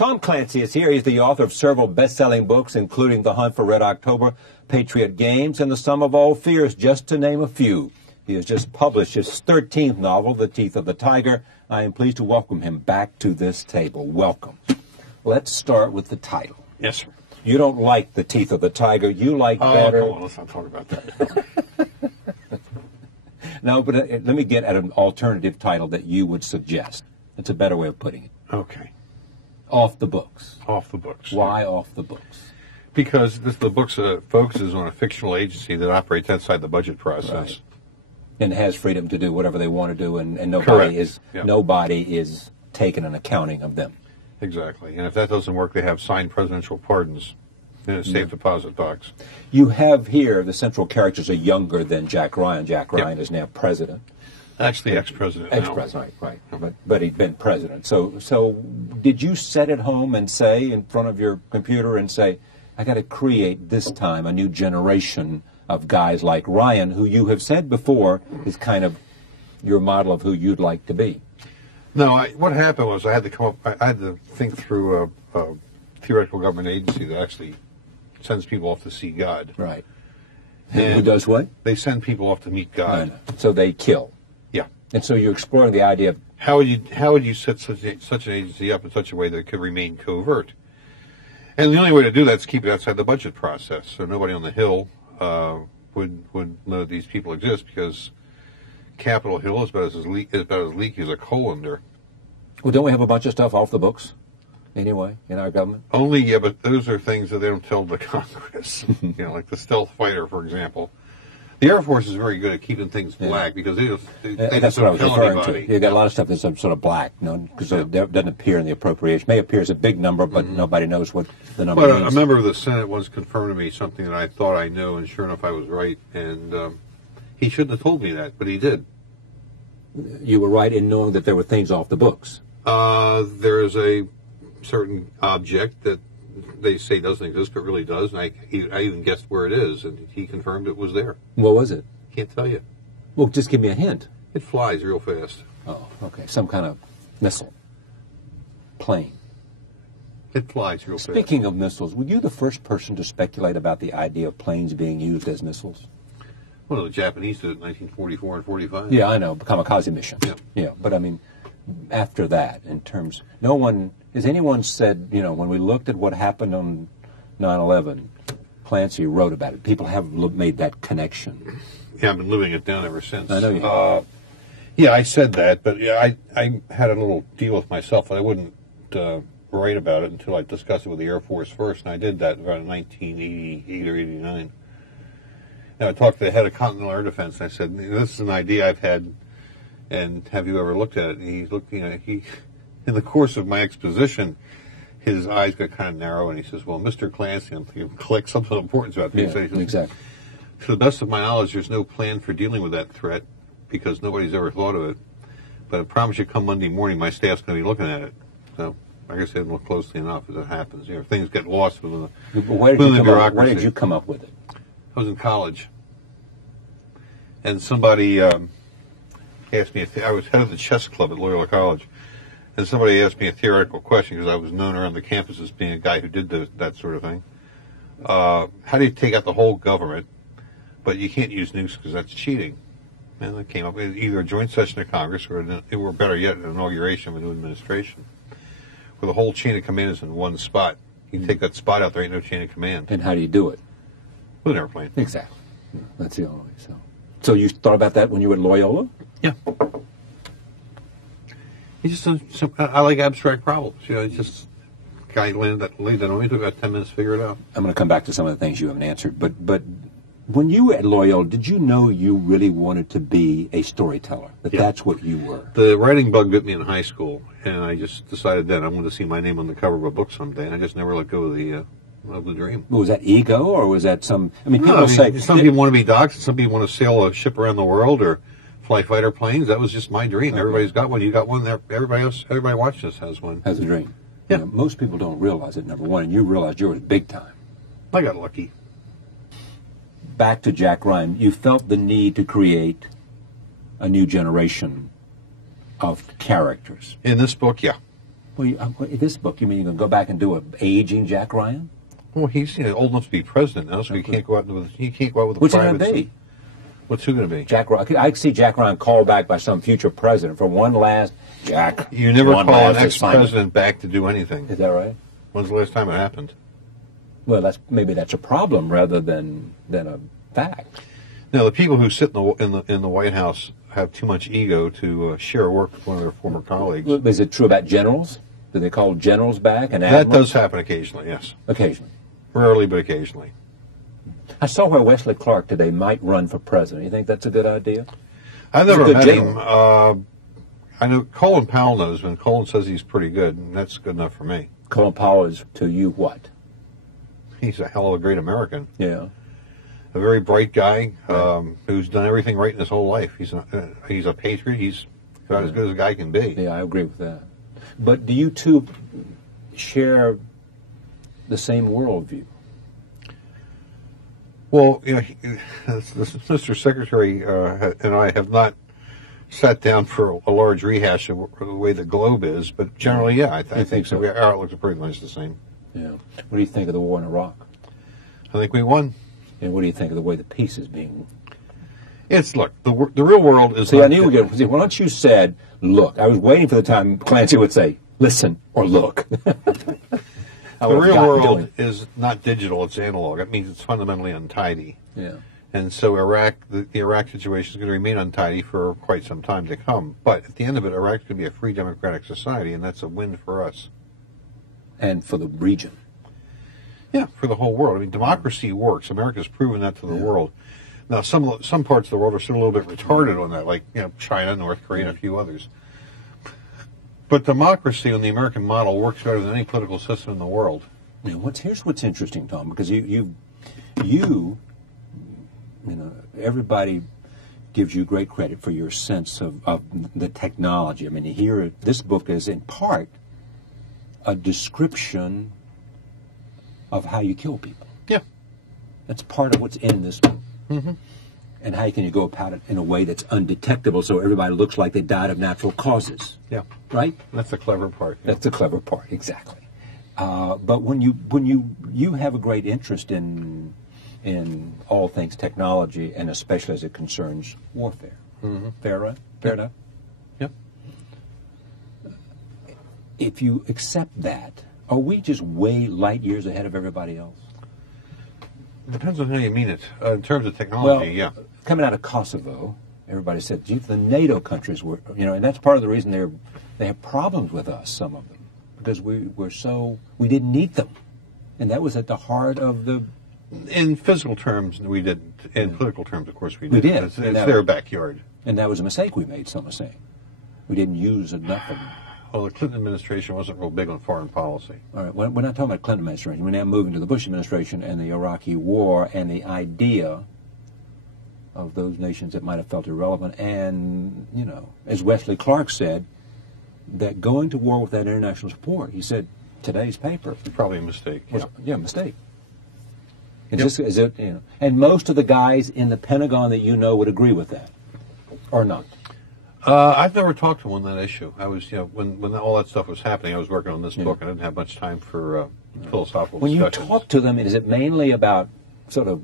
Tom Clancy is here. He's the author of several best-selling books, including The Hunt for Red October, Patriot Games, and The Sum of All Fears, just to name a few. He has just published his 13th novel, The Teeth of the Tiger. I am pleased to welcome him back to this table. Welcome. Let's start with the title. Yes, sir. You don't like The Teeth of the Tiger. You like better... Come on, let's not talk about that. No, but let me get at an alternative title that you would suggest. It's a better way of putting it. Okay. Off the books. Off the books. Why off the books? Because the book focuses on a fictional agency that operates outside the budget process. Right. And has freedom to do whatever they want to do, and Correct. nobody is taking an accounting of them. Exactly. And if that doesn't work, they have signed presidential pardons in a safe deposit box. You have here the central characters are younger than Jack Ryan. Jack Ryan is now president. Actually, ex-president. Ex-president, right. But he'd been president. So did you sit at home and say, in front of your computer, and say, I got to create this time a new generation of guys like Ryan, who you have said before is kind of your model of who you'd like to be? No, what happened was I had to think through a theoretical government agency that actually sends people off to see God. Right. And who does what? They send people off to meet God. I know. So they kill. Yeah. And so you're exploring the idea of how would you set such an agency up in such a way that it could remain covert? And the only way to do that is keep it outside the budget process, so nobody on the Hill would know that these people exist, because Capitol Hill is about as leaky as a colander. Well, don't we have a bunch of stuff off the books anyway in our government? Only, yeah, but those are things that they don't tell the Congress. Like the stealth fighter, for example. The Air Force is very good at keeping things black, because they that's what I was referring to. You got a lot of stuff that's sort of black, because it doesn't appear in the appropriation. May appear as a big number, but nobody knows what the number is. A member of the Senate once confirmed to me something that I thought I knew, and sure enough, I was right. And he shouldn't have told me that, but he did. You were right in knowing that there were things off the books. There is a certain object that they say doesn't exist, but really does, and I even guessed where it is, and he confirmed it was there. What was it? Can't tell you. Well, just give me a hint. It flies real fast. Oh, okay. Some kind of missile. Plane. It flies real fast. Speaking of missiles, were you the first person to speculate about the idea of planes being used as missiles? Well, the Japanese did it in 1944 and 45. Yeah, I know. Kamikaze mission. Yeah. But I mean, after that, in terms, has anyone said, when we looked at what happened on 9/11, Clancy wrote about it. People have made that connection. Yeah, I've been living it down ever since. I know you have. Yeah, I said that, but I had a little deal with myself that I wouldn't write about it until I discussed it with the Air Force first, and I did that around 1988 or 89. And I talked to the head of Continental Air Defense, and I said, this is an idea I've had, and have you ever looked at it? And he looked, in the course of my exposition, his eyes got kind of narrow, and he says, well, Mr. Clancy, I'm thinking, click, something important about these. Yeah, exactly. To the best of my knowledge, there's no plan for dealing with that threat, because nobody's ever thought of it. But I promise you, come Monday morning, my staff's going to be looking at it. So, like I said, look closely enough as it happens. Things get lost within the bureaucracy. Where did you come up with it? I was in college, and somebody asked me, I was head of the chess club at Loyola College, and somebody asked me a theoretical question, because I was known around the campus as being a guy who did that sort of thing. How do you take out the whole government, but you can't use nukes because that's cheating? And I came up with either a joint session of Congress or better yet, an inauguration of a new administration, where the whole chain of command is in one spot. You take that spot out, there ain't no chain of command. And how do you do it? With an airplane. Exactly. That's the only way. So you thought about that when you were at Loyola? Yeah. I like abstract problems. It's just guy laid that on me. It took about 10 minutes to figure it out. I'm going to come back to some of the things you haven't answered. But when you were at Loyola, did you know you really wanted to be a storyteller? That's what you were? The writing bug bit me in high school, and I just decided then I wanted to see my name on the cover of a book someday, and I just never let go of the dream. Was that ego, or was that some... people say... Some people want to be docs, and some people want to sail a ship around the world, or fly fighter planes. That was just my dream. Okay. Everybody's got one. You got one. Everybody watching this has one. Has a dream. Yeah. Most people don't realize it, number one, and you realized yours big time. I got lucky. Back to Jack Ryan, you felt the need to create a new generation of characters. In this book, yeah. Well, this book, you mean you're going to go back and do an aging Jack Ryan? Well, he's old enough to be president now, so he can't go out with the What's it private. going to be? What's who going to be? Jack Ryan. I could see Jack Ryan called back by some future president for one last Jack. You never call an ex-president back to do anything. Is that right? When's the last time it happened? Well, maybe that's a problem rather than a fact. Now, the people who sit in the White House have too much ego to share work with one of their former colleagues. Is it true about generals? Do they call generals back? And that does happen occasionally, yes. Occasionally. Rarely, but occasionally. I saw where Wesley Clark today might run for president. You think that's a good idea? I've never met him. I know Colin Powell knows him, and Colin says he's pretty good, and that's good enough for me. Colin Powell is to you what? He's a hell of a great American. Yeah. A very bright guy who's done everything right in his whole life. He's a patriot. He's about as good as a guy can be. Yeah, I agree with that. But do you two share the same worldview? Well, Mr. Secretary and I have not sat down for a large rehash of the way the globe is, but generally, yeah, I think so. Our outlooks are pretty much the same. Yeah. What do you think of the war in Iraq? I think we won. And what do you think of the way the peace is being? Look, the real world is. See, I knew we were going to. Once you said, "Look," I was waiting for the time Clancy would say, "Listen" or "Look." The real world is not digital; it's analog. It means it's fundamentally untidy. Yeah. And so the Iraq situation is going to remain untidy for quite some time to come. But at the end of it, Iraq's going to be a free democratic society, and that's a win for us. And for the region. Yeah, for the whole world. I mean, democracy works. America's proven that to the world. Now, some parts of the world are still a little bit retarded on that, like China, North Korea, and a few others. But democracy on the American model works better than any political system in the world. Now, here's what's interesting, Tom, because you know, everybody gives you great credit for your sense of the technology. I mean, here, this book is in part a description of how you kill people. Yeah. That's part of what's in this book. Mm-hmm. And how can you go about it in a way that's undetectable so everybody looks like they died of natural causes? Yeah. Right? That's the clever part. Yeah. That's the clever part, exactly. But when you have a great interest in all things technology, and especially as it concerns warfare. Mm-hmm. Fair enough? Yep. If you accept that, are we just way light years ahead of everybody else? It depends on how you mean it. In terms of technology, well, coming out of Kosovo, everybody said, gee, the NATO countries were, and that's part of the reason they have problems with us, some of them, because we didn't need them. And that was at the heart of the... In physical terms, we didn't. In political terms, of course, we did. We did. It's their backyard. And that was a mistake we made, some are saying. We didn't use enough of them. Well, the Clinton administration wasn't real big on foreign policy. All right, we're not talking about Clinton administration. We're now moving to the Bush administration and the Iraqi war and the idea of those nations that might have felt irrelevant. And, as Wesley Clark said, that going to war with that international support, he said, today's paper. Probably a mistake. Mistake. And most of the guys in the Pentagon that would agree with that, or not. I've never talked to one on that issue. I was, when all that stuff was happening, I was working on this book. I didn't have much time for philosophical discussions. When you talk to them, is it mainly about sort of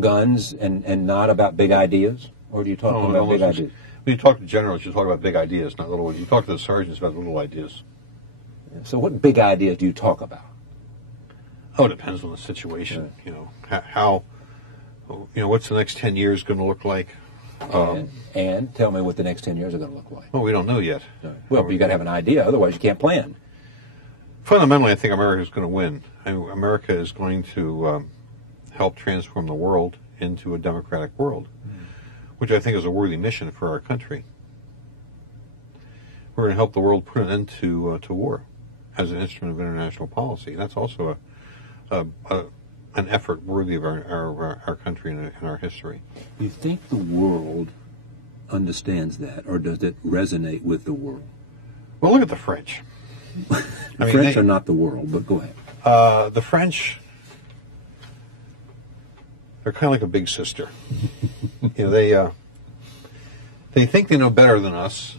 guns and not about big ideas? Or do you talk to them about big ideas? When you talk to generals, you talk about big ideas, not little ones. You talk to the sergeants about little ideas. So what big ideas do you talk about? Oh, it depends on the situation. How, what's the next 10 years going to look like? And tell me what the next 10 years are going to look like. Well, we don't know yet. Right. Well, but you got to have an idea, otherwise you can't plan. Fundamentally, I think America is going to win. America is going to help transform the world into a democratic world, which I think is a worthy mission for our country. We're going to help the world put an end to war as an instrument of international policy. That's also an effort worthy of our country and our history. You think the world understands that, or does it resonate with the world? Well, look at the French. The French are not the world, but go ahead. The French, they're kind of like a big sister. They think they know better than us,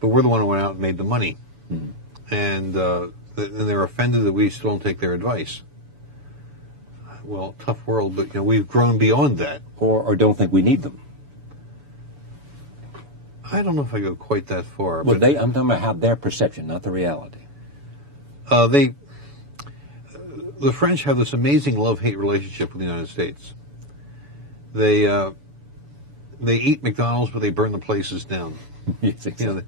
but we're the one who went out and made the money. and they're offended that we still don't take their advice. Well, tough world, but we've grown beyond that. Or don't think we need them. I don't know if I go quite that far. Well, but I'm talking about how their perception, not the reality. The French have this amazing love-hate relationship with the United States. They eat McDonald's, but they burn the places down. Yes, exactly.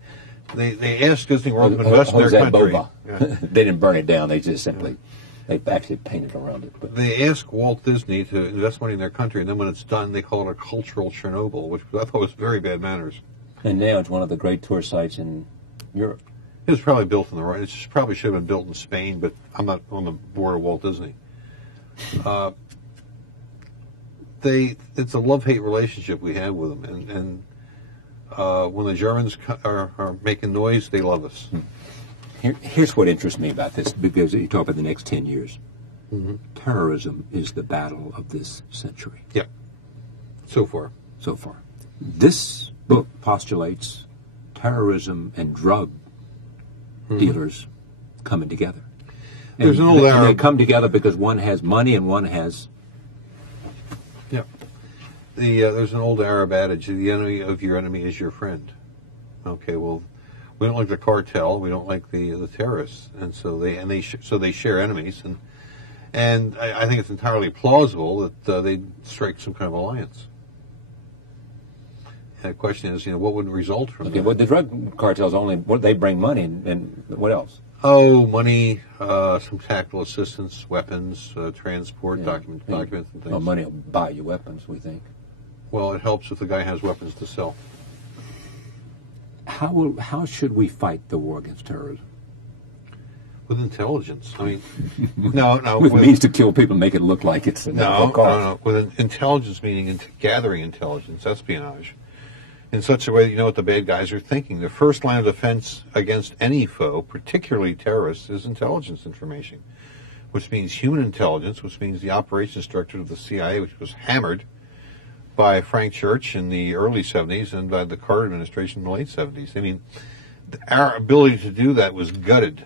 They asked Disney World to invest in their country. Yeah. They didn't burn it down. They just simply, they actually painted around it. But they asked Walt Disney to invest money in their country, and then when it's done, they call it a cultural Chernobyl, which I thought was very bad manners. And now it's one of the great tour sites in Europe. It was probably built in the right. It probably should have been built in Spain, but I'm not on the board of Walt Disney. It's a love-hate relationship we have with them, and when the Germans are making noise, they love us. Here's what interests me about this, because you talk about the next 10 years. Mm-hmm. Terrorism is the battle of this century. Yeah. So far. This book postulates terrorism and drug dealers coming together. There's and an old and they Arab. come together because one has money and one has... Yeah. There's an old Arab adage: the enemy of your enemy is your friend. Okay, well, we don't like the cartel, we don't like the terrorists, and so they share enemies, and I think it's entirely plausible that they strike some kind of alliance. And the question is, what would result from that? Well, the drug cartels they bring money, and what else? Oh, money, some tactical assistance, weapons, transport, documents and things. Well, money will buy you weapons, we think. Well, it helps if the guy has weapons to sell. How should we fight the war against terrorism? With intelligence. I mean, no. With means to kill people and make it look like it's no. With intelligence, meaning gathering intelligence, espionage, in such a way that you know what the bad guys are thinking. The first line of defense against any foe, particularly terrorists, is intelligence information, which means human intelligence, which means the operations director of the CIA, which was hammered by Frank Church in the early 70s and by the Carter administration in the late 70s. I mean, our ability to do that was gutted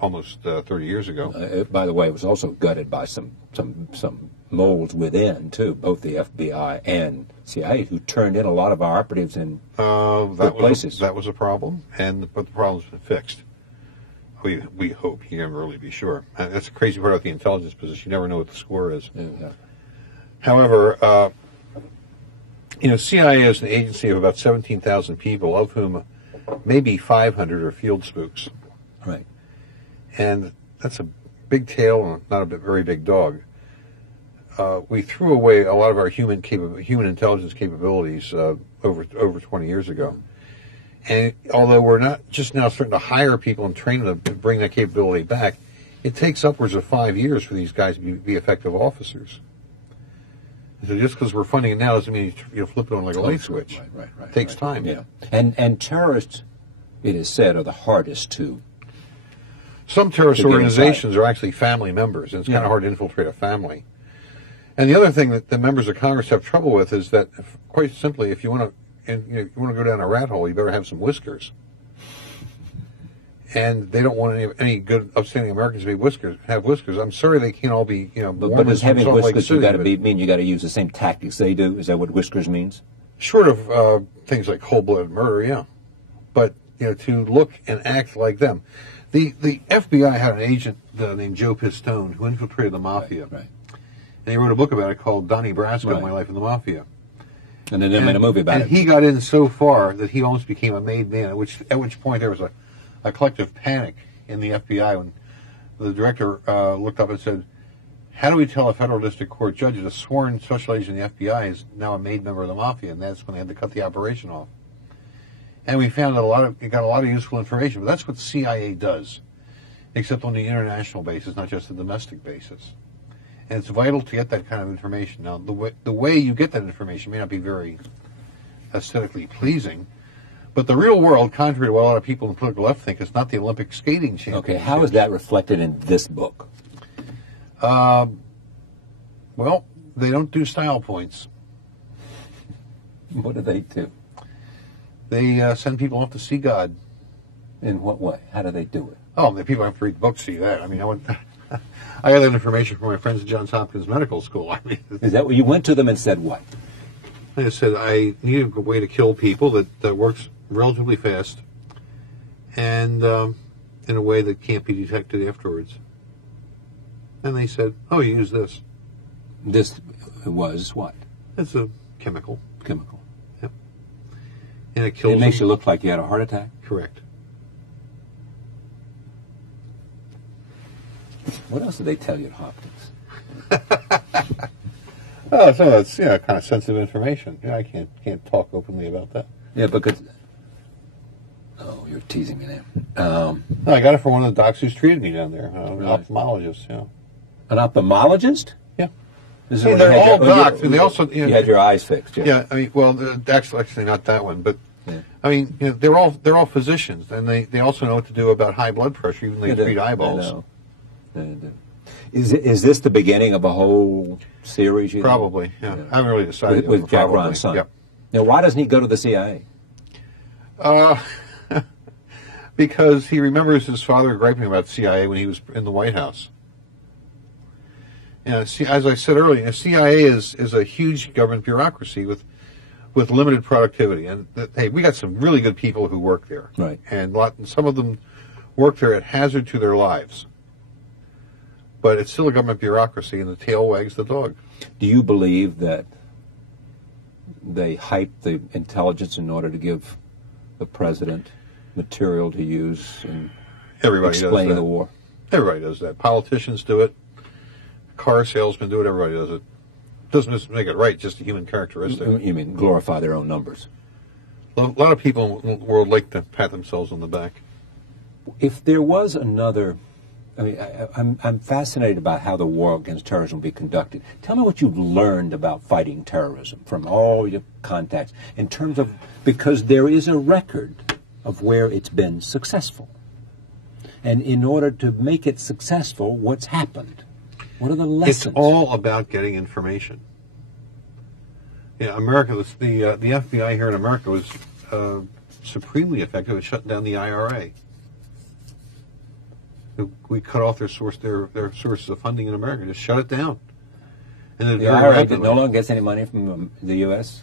almost 30 years ago. By the way, it was also gutted by some moles within, too, both the FBI and CIA, who turned in a lot of our operatives in good places. That was a problem, but the problem's been fixed. We hope. You can never really be sure. That's the crazy part about the intelligence business. You never know what the score is. Yeah. However, CIA is an agency of about 17,000 people, of whom maybe 500 are field spooks. Right. And that's a big tail and not a very big dog. We threw away a lot of our human intelligence capabilities over 20 years ago. And although we're not just now starting to hire people and train them to bring that capability back, it takes upwards of 5 years for these guys to be effective officers. So just because we're funding it now doesn't mean you flip it on like a light switch. Right. It takes time. Yeah. And terrorists, it is said, are the hardest to... Some terrorist organizations are actually family members, and it's kind of hard to infiltrate a family. And the other thing that the members of Congress have trouble with is that, quite simply, if you want to go down a rat hole, you better have some whiskers. And they don't want any good, upstanding Americans to have whiskers. I'm sorry they can't all be, But as having whiskers, you got to use the same tactics they do. Is that what whiskers means? Short of things like cold-blooded murder, yeah. But to look and act like them. The FBI had an agent named Joe Pistone who infiltrated the mafia. Right. And he wrote a book about it called Donnie Brasco, My Life in the Mafia. And then they made a movie about it. And he got in so far that he almost became a made man, at which point there was a collective panic in the FBI when the director looked up and said, how do we tell a federal district court judge that a sworn special agent in the FBI is now a made member of the mafia? And that's when they had to cut the operation off. And we found that it got a lot of useful information, but that's what the CIA does, except on the international basis, not just the domestic basis. And it's vital to get that kind of information. Now, the way you get that information may not be very aesthetically pleasing, but the real world, contrary to what a lot of people in the political left think, is not the Olympic skating championship. Okay, how is that reflected in this book? Well, they don't do style points. What do they do? They send people off to see God. In what way? How do they do it? Oh, the people have to read books see that. I mean, I got that information from my friends at Johns Hopkins Medical School. I mean, Is that what you went to them and said what? I said I need a way to kill people that works relatively fast and in a way that can't be detected afterwards. And they said, "Oh, you use this." This was what? It's a chemical. Chemical. Yep. And it kills. It makes them. you look like you had a heart attack. Correct. What else did they tell you at Hopkins? Oh, so that's kind of sensitive information. I can't talk openly about that. Yeah, because you're teasing me now. No, I got it from one of the docs who's treated me down there, an Really? ophthalmologist. Yeah. An ophthalmologist? Yeah. This is See, when they're you had all your- docs, and they also you had your eyes fixed. Yeah. Yeah, I mean, well, actually not that one, but Yeah. I mean, they're all physicians, and they also know what to do about high blood pressure, even though they treat eyeballs. I know. Is this the beginning of a whole series? You think? Probably, yeah. I haven't really decided. With Jack Probably. Ryan's son. Yep. Now, why doesn't he go to the CIA? Because he remembers his father griping about the CIA when he was in the White House. See, as I said earlier, the CIA is a huge government bureaucracy with limited productivity. And hey, we got some really good people who work there, Right? And some of them work there at hazard to their lives. But it's still a government bureaucracy, and the tail wags the dog. Do you believe that they hype the intelligence in order to give the president material to use in Everybody explaining does that. the war? Everybody does that. Politicians do it. Car salesmen do it. Everybody does it. Doesn't just make it right, just a human characteristic. You mean glorify their own numbers? A lot of people in the world like to pat themselves on the back. If there was another, I mean, I'm fascinated about how the war against terrorism will be conducted. Tell me what you've learned about fighting terrorism from all your contacts in terms of, because there is a record of where it's been successful. And in order to make it successful, what's happened? What are the lessons? It's all about getting information. Yeah, America was the FBI here in America was supremely effective at shutting down the IRA. We cut off their sources of funding in America. Just shut it down. And the IRA no longer gets any money from the U.S.?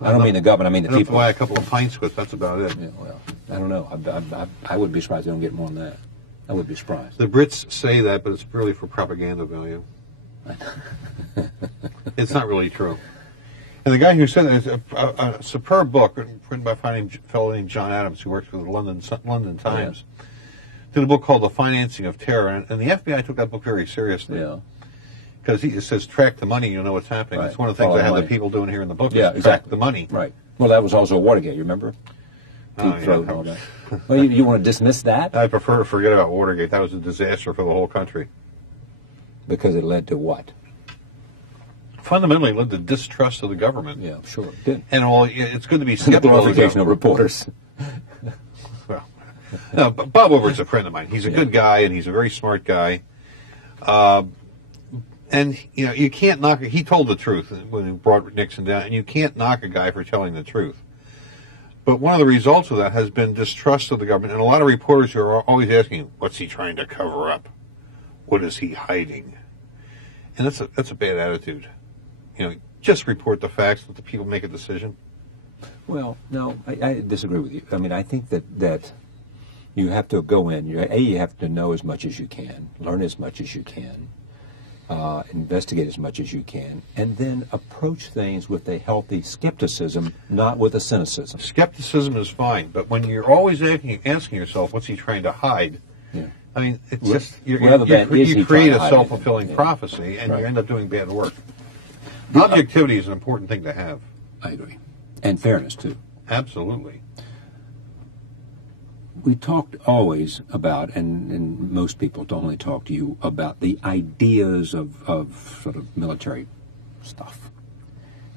I don't mean the government. I mean the people. Buy a couple of pints with. That's about it. Yeah, well, I don't know. I would be surprised they don't get more than that. I would be surprised. The Brits say that, but it's really for propaganda value. It's not really true. And the guy who said that is a superb book written by a fellow named John Adams, who works for the London Times. Yeah. Did a book called The Financing of Terror, and the FBI took that book very seriously. Yeah. Because it says track the money, you'll know what's happening. Right. It's one of the things I have the people doing here in the book. Yeah, is exactly. Track the money. Right. Well, that was also Watergate. You remember? Deep throat and all that. Well, you want to dismiss that I prefer to forget about Watergate. That was a disaster for the whole country. because it led to what? Fundamentally, it led to distrust of the government. Yeah, sure. It did. And it's good to be The skeptical. glorification of reporters. Well, no, Bob Woodward's a friend of mine. He's a good guy, and he's a very smart guy. And you can't knock. He told the truth when he brought Nixon down, and you can't knock a guy for telling the truth. But one of the results of that has been distrust of the government, and a lot of reporters who are always asking, "What's he trying to cover up? What is he hiding?" And that's a bad attitude. Just report the facts, let the people make a decision. Well, no, I disagree with you. I mean, I think that you have to go in. You have to know as much as you can, learn as much as you can, investigate as much as you can, and then approach things with a healthy skepticism, not with a cynicism. Skepticism is fine, but when you're always asking yourself, what's he trying to hide? Yeah. I mean, it's just you he create trying a to hide self-fulfilling anything? prophecy, and Right. you end up doing bad work. Objectivity is an important thing to have. I agree. And fairness, too. Absolutely. We talked always about, and most people don't only talk to you about the ideas of sort of military stuff.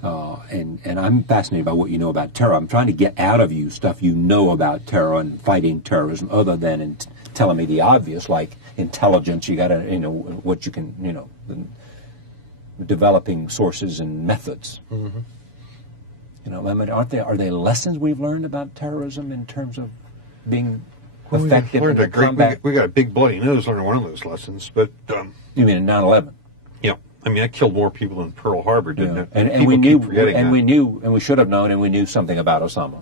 And I'm fascinated by what you know about terror. I'm trying to get out of you stuff you know about terror and fighting terrorism, other than telling me the obvious, like intelligence. You got to, what you can, developing sources and methods. Mm-hmm. I mean, are they lessons we've learned about terrorism in terms of being effective in the combat. We got a big bloody nose learning one of those lessons, but You mean in 9/11? yeah, I mean, that killed more people than Pearl Harbor, didn't it? And we knew, and we should have known, and we knew something about Osama.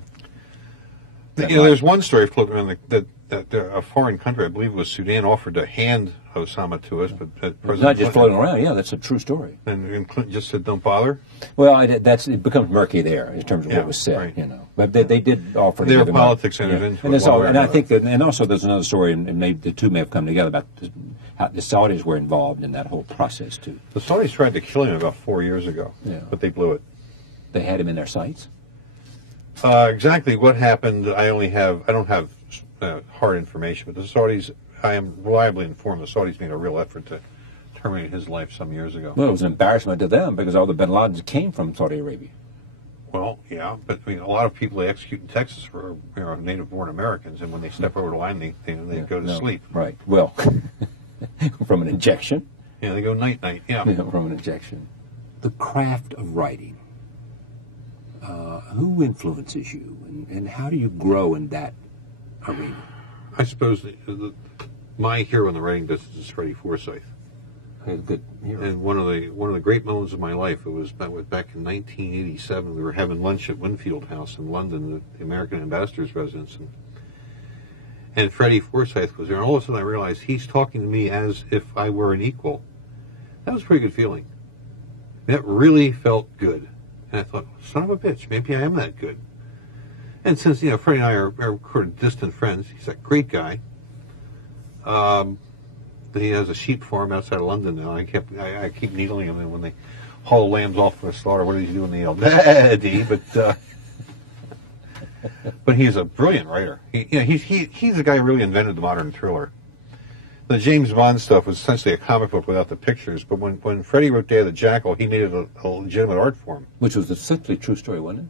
There's one story floating around that a foreign country, I believe it was Sudan, offered to hand Osama to us, but It's not just floating around. Yeah, that's a true story. And Clinton just said, "Don't bother." Well, it becomes murky there in terms of what was said, right. you know. But they did offer to Their give him politics entered into and it. and I think that, and also there's another story, and maybe the two may have come together about how the Saudis were involved in that whole process too. The Saudis tried to kill him about 4 years ago, but they blew it. They had him in their sights. Exactly what happened, I don't have hard information, but the Saudis, I am reliably informed the Saudis made a real effort to terminate his life some years ago. Well, it was an embarrassment to them because all the bin Ladens came from Saudi Arabia. Well, yeah, but I mean, a lot of people they execute in Texas were native-born Americans, and when they step over the line, they go to sleep. Right. Well, from an injection. Yeah, they go night-night. Yeah. From an injection. The craft of writing. Who influences you, and how do you grow in that arena? I suppose my hero in the writing business is Freddie Forsyth. Good hero. And one of the great moments of my life, it was back in 1987. We were having lunch at Winfield House in London, the American ambassador's residence, and Freddie Forsyth was there. And all of a sudden, I realized he's talking to me as if I were an equal. That was a pretty good feeling. That really felt good. And I thought, son of a bitch, maybe I am that good. And since, Freddie and I are sort of distant friends, he's a great guy. He has a sheep farm outside of London now. I keep needling him, and when they haul lambs off for a slaughter, what does he do in the yell? Daddy! But he's a brilliant writer. He's the guy who really invented the modern thriller. The James Bond stuff was essentially a comic book without the pictures, but when Freddie wrote Day of the Jackal, he made it a legitimate art form. Which was essentially a true story, wasn't it?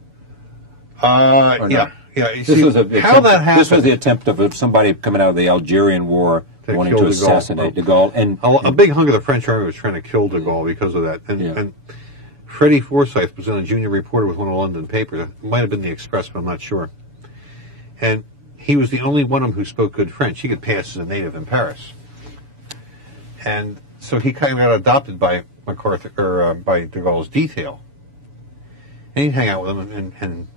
Yeah. How that happened? This was the attempt of somebody coming out of the Algerian War wanting to assassinate de Gaulle. And a big hunk of the French army was trying to kill de Gaulle because of that. And Freddie Forsyth was in a junior reporter with one of the London papers. It might have been the Express, but I'm not sure. And he was the only one of them who spoke good French. He could pass as a native in Paris. And so he kind of got adopted by MacArthur, or by de Gaulle's detail. And he'd hang out with him and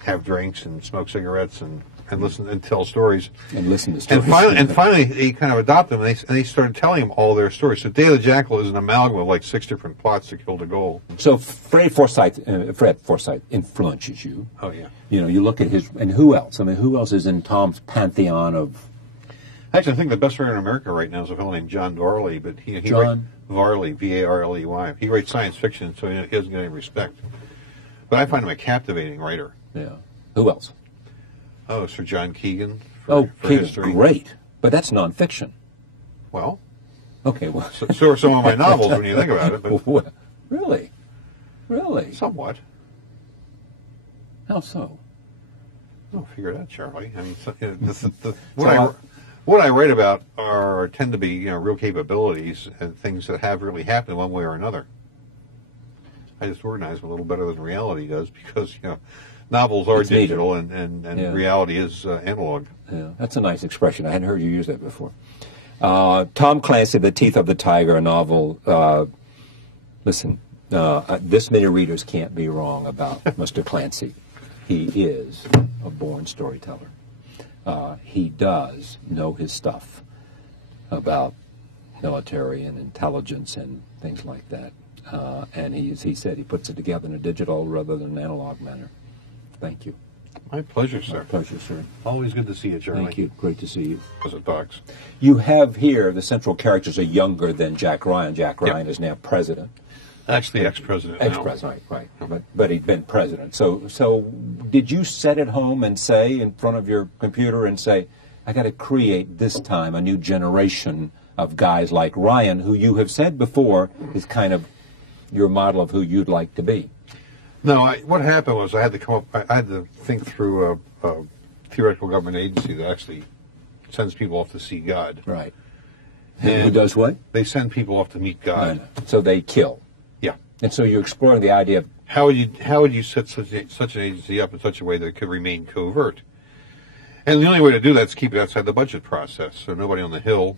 have drinks and smoke cigarettes and listen and tell stories. And listen to stories. And finally he kind of adopted them, and they started telling him all their stories. So Day of the Jackal is an amalgam of like 6 different plots to kill de Gaulle. So Fred Forsyth influences you. Oh, yeah. You look at his, and who else? I mean, who else is in Tom's pantheon of... Actually, I think the best writer in America right now is a fellow named John Varley, but he John Varley, Varley. He writes science fiction, so he doesn't get any respect. But I find him a captivating writer. Yeah. Who else? Oh, Sir John Keegan for Keegan's history. Great, but that's nonfiction. Well, okay. Well, so are some of my novels when you think about it. But really, somewhat. How so? Oh, figure it out, Charlie. I mean, what I write about tend to be real capabilities and things that have really happened one way or another. I just organize them a little better than reality does because novels are digital and reality is analog. Yeah, that's a nice expression. I hadn't heard you use that before. Tom Clancy, The Teeth of the Tiger, a novel. Listen, this many readers can't be wrong about Mr. Clancy. He is a born storyteller. He does know his stuff about military and intelligence and things like that. And he said he puts it together in a digital rather than an analog manner. Thank you. My pleasure, sir. My pleasure, sir. Always good to see you, Charlie. Thank you. Great to see you. As it talks. You have here, the central characters are younger than Jack Ryan. Jack Ryan is now president. Actually, ex-president. Ex-president, right. But he'd been president. So did you sit at home and say, in front of your computer, and say, I got to create this time a new generation of guys like Ryan, who you have said before is kind of your model of who you'd like to be? No, what happened was I had to think through a theoretical government agency that actually sends people off to see God. Right. And who does what? They send people off to meet God. So they kill. Yeah. And so you're exploring the idea of how would you set such an agency up in such a way that it could remain covert? And the only way to do that is keep it outside the budget process, so nobody on the Hill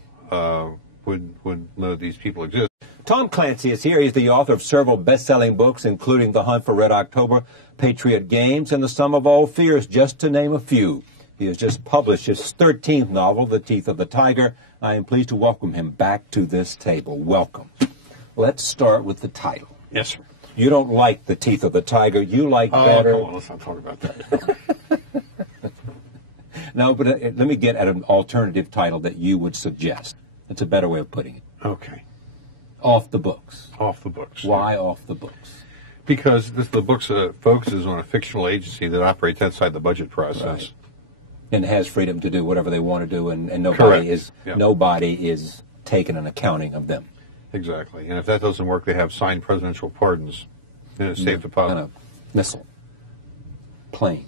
would know that these people exist. Tom Clancy is here. He's the author of several best-selling books, including The Hunt for Red October, Patriot Games, and The Sum of All Fears, just to name a few. He has just published his 13th novel, The Teeth of the Tiger. I am pleased to welcome him back to this table. Welcome. Let's start with the title. Yes, sir. You don't like The Teeth of the Tiger. You like better... Come on, let's not talk about that. No, but let me get at an alternative title that you would suggest. It's a better way of putting it. Okay. Off the books. Off the books. Why off the books? Because the book focuses on a fictional agency that operates outside the budget process. Right. And has freedom to do whatever they want to do, and Correct. nobody is taking an accounting of them. Exactly. And if that doesn't work, they have signed presidential pardons. And it's safe to pop. Kind of missile. Plane.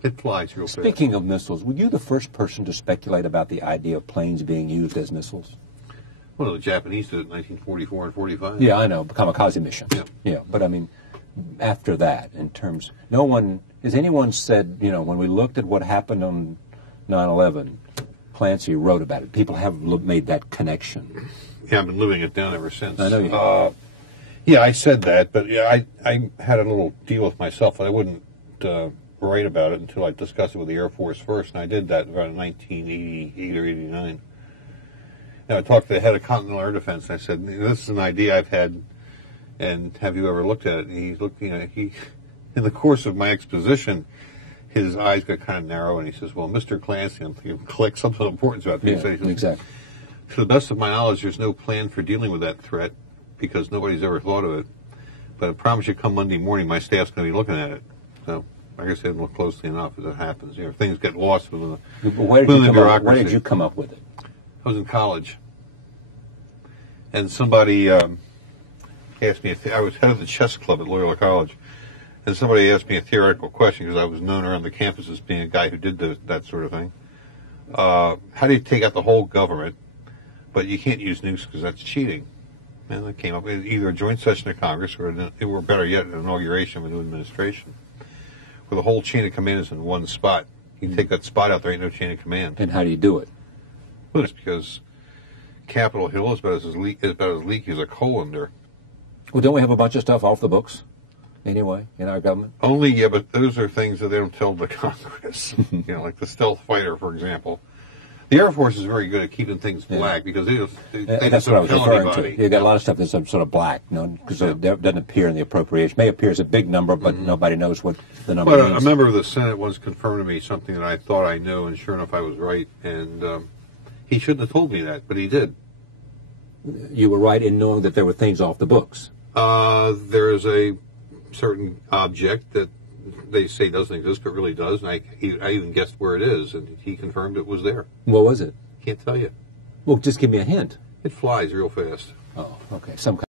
It flies real fast. Speaking of missiles, were you the first person to speculate about the idea of planes being used as missiles? Well, the Japanese did it in 1944 and 45. Yeah, I know, kamikaze mission. Yeah. But I mean, after that, in terms, has anyone said, when we looked at what happened on 9/11, Clancy wrote about it. People have made that connection. Yeah, I've been living it down ever since. I know you have. Yeah, I said that, but yeah, I had a little deal with myself. I wouldn't write about it until I discussed it with the Air Force first, and I did that around 1988 or 89. And I talked to the head of Continental Air Defense, and I said, this is an idea I've had, and have you ever looked at it? And he looked, in the course of my exposition, his eyes got kind of narrow, and he says, well, Mr. Clancy, I'm thinking, click, something important's about to be said. Exactly. To the best of my knowledge, there's no plan for dealing with that threat, because nobody's ever thought of it. But I promise you, come Monday morning, my staff's going to be looking at it. So, like I said, look closely enough as it happens. Things get lost within the bureaucracy. Where did you come up with it? I was in college, and somebody asked me. I was head of the chess club at Loyola College, and somebody asked me a theoretical question because I was known around the campus as being a guy who did that sort of thing. How do you take out the whole government, but you can't use nukes because that's cheating? And I came up with either a joint session of Congress or better yet, an inauguration of a new administration, where the whole chain of command is in one spot. You take that spot out, there ain't no chain of command. And how do you do it? Well, it's because Capitol Hill is about as leaky as a colander. Well, don't we have a bunch of stuff off the books, anyway, in our government? Only, yeah, but those are things that they don't tell the Congress. Like the stealth fighter, for example. The Air Force is very good at keeping things black because they that's what I was referring to. You got a lot of stuff that's sort of black, because it doesn't appear in the appropriation. May appear as a big number, but nobody knows what the number means. A member of the Senate once confirmed to me something that I thought I knew, and sure enough, I was right. And he shouldn't have told me that, but he did. You were right in knowing that there were things off the books. There is a certain object that they say doesn't exist, but really does, and I even guessed where it is, and he confirmed it was there. What was it? Can't tell you. Well, just give me a hint. It flies real fast. Oh, okay. Some kind